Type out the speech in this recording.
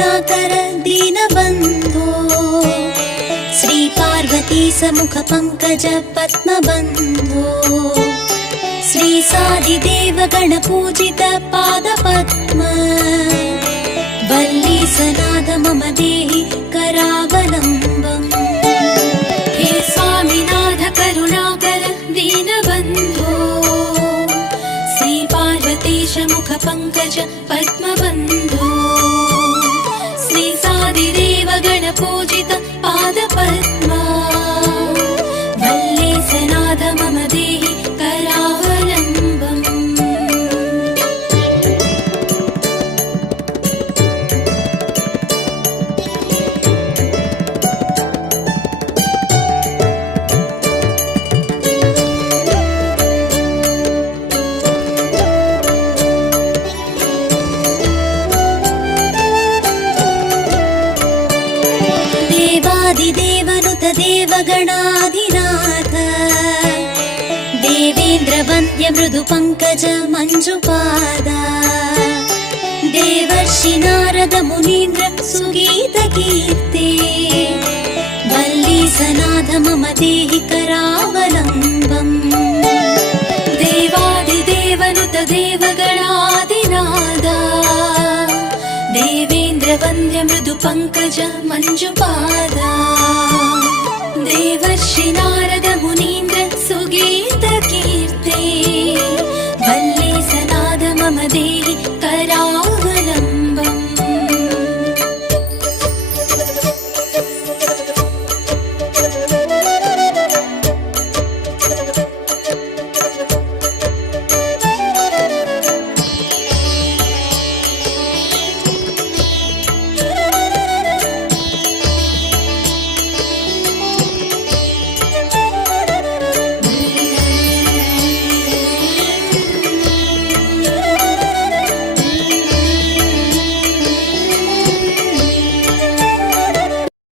करुणाकर दीनबन्धो श्री पार्वती समुख पंकज पद्मबन्धो श्री सादिदेव गणपूजित पादपद्म वल्ली सनाद मम देहि करावलम्बम्। हे स्वामिनाथ करुणाकर दीनबन्धो श्री पार्वतीश मुख पंकज पद्मबन्धो श्री सादिदेव गणपूजित पादपद्म वल्ली सनाद मम देहि करावलम्बम्। देवादिदेवनुत देवगणाधिनाथ देवेन्द्र वन्द्य मृदु पंकज मंजुपादा देवर्षि नारद मुनीन्द्र सुगीत कीर्ते वल्ली सनाथ मम देहि करावलम्बम्। देवादिदेवनुत देवगणाधिनाथ देवेन्द्र वन्द्य मृदु पंकज मंजुपादा देवर्षि